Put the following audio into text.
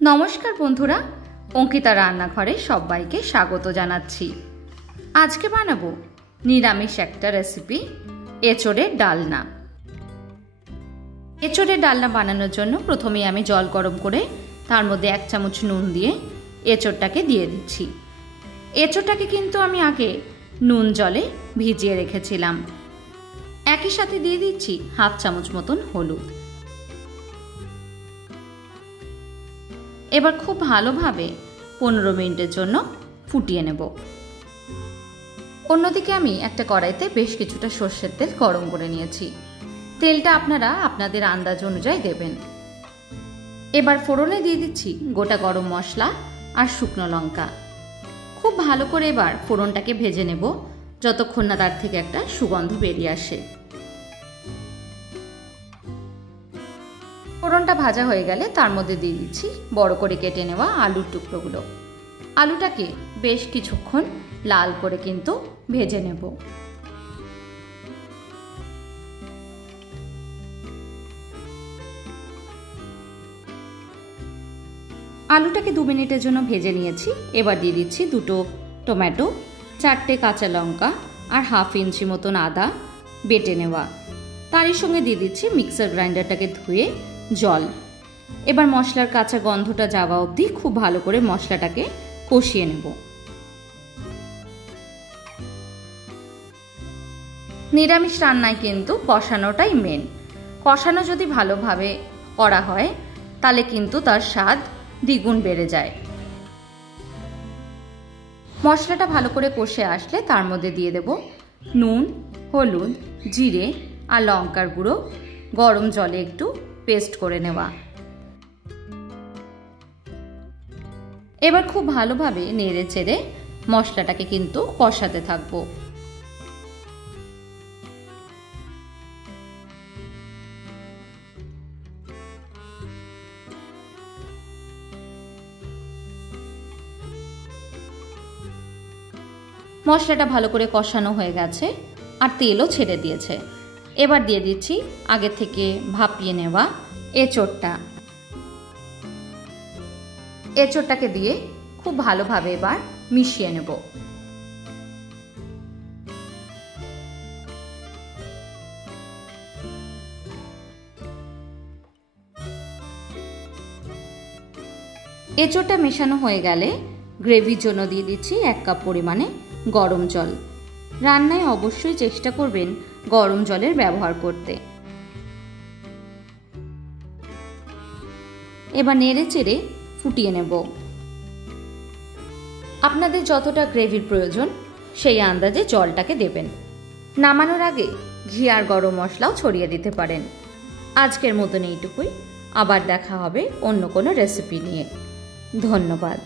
নমস্কার বন্ধুরা, অঙ্কিতা রান্নাঘরে সবাইকে স্বাগত জানাচ্ছি। আজকে বানাবো নিরামিষ একটা রেসিপি, এঁচোড়ের ডালনা। এঁচোড়ের ডালনা বানানোর জন্য প্রথমেই আমি জল গরম করে তার মধ্যে 1 চামচ নুন দিয়ে এঁচোড়টাকে দিয়ে দিচ্ছি। এঁচোড়টাকে কিন্তু আমি আগে নুন জলে ভিজিয়ে রেখেছিলাম। একই সাথে দিয়ে দিচ্ছি 1/2 চামচ মতন হলুদ। এবার খুব ভালোভাবে 15 মিনিটের জন্য ফুটিয়ে নেব। অন্যদিকে আমি একটা কড়াইতে বেশ কিছুটা সর্ষের তেল গরম করে নিয়েছি। তেলটা আপনারা আপনাদের আন্দাজ অনুযায়ী দেবেন। এবার ফোড়নে দিয়ে দিচ্ছি গোটা গরম মশলা আর শুকনো লঙ্কা। খুব ভালো করে এবার ফোড়নটাকে ভেজে নেব যতক্ষণ না তার থেকে একটা সুগন্ধ বেরিয়ে আসে। ফোড়নটা ভাজা হয়ে গেলে তার মধ্যে দিয়ে দিচ্ছি বড় করে কেটে নেওয়া আলুর টুকরোগুলো। আলুটাকে বেশ কিছুক্ষণ লাল করে কিন্তু ভেজে নেব। আলুটাকে 2 মিনিটের জন্য ভেজে নিয়েছি। এবার দিয়ে দিচ্ছি 2টো টমেটো, 4টে কাঁচা লঙ্কা আর 1/2 ইঞ্চি মতন আদা বেটে নেওয়া। তারই সঙ্গে দিয়ে দিচ্ছি মিক্সার গ্রাইন্ডারটাকে ধুয়ে জল। এবার মশলার কাঁচা গন্ধটা যাওয়া অবধি খুব ভালো করে মশলাটাকে কষিয়ে নেব। নিরামিষ রান্নায় কিন্তু কষানোটাই মেন। কষানো যদি ভালোভাবে করা হয় তাহলে কিন্তু তার স্বাদ দ্বিগুণ বেড়ে যায়। মশলাটা ভালো করে কষে আসলে তার মধ্যে দিয়ে দেব নুন, হলুদ, জিরে আর লঙ্কার গুঁড়ো গরম জলে একটু পেস্ট করে নেওয়া। এবার খুব ভালোভাবে নেড়ে চেড়ে মশলাটাকে কিন্তু কষাতে থাকবো। মশলাটা ভালো করে কষানো হয়ে গেছে আর তেলও ছেড়ে দিয়েছে। এবার দিয়ে দিচ্ছি আগে থেকে ভাপিয়ে নেওয়া এঁচোড়টাকে দিয়ে খুব ভালোভাবে এবার মিশিয়ে নেব। এঁচোড়টা মেশানো হয়ে গেলে গ্রেভির জন্য দিয়ে দিচ্ছি 1 কাপ পরিমাণে গরম জল। রান্নায় অবশ্যই চেষ্টা করবেন গরম জলের ব্যবহার করতে। এবার নেড়ে চেড়ে ফুটিয়ে নেব। আপনাদের যতটা গ্রেভির প্রয়োজন সেই আন্দাজে জলটাকে দেবেন। নামানোর আগে ঘি আর গরম মশলাও ছড়িয়ে দিতে পারেন। আজকের মতন এইটুকুই। আবার দেখা হবে অন্য কোনো রেসিপি নিয়ে। ধন্যবাদ।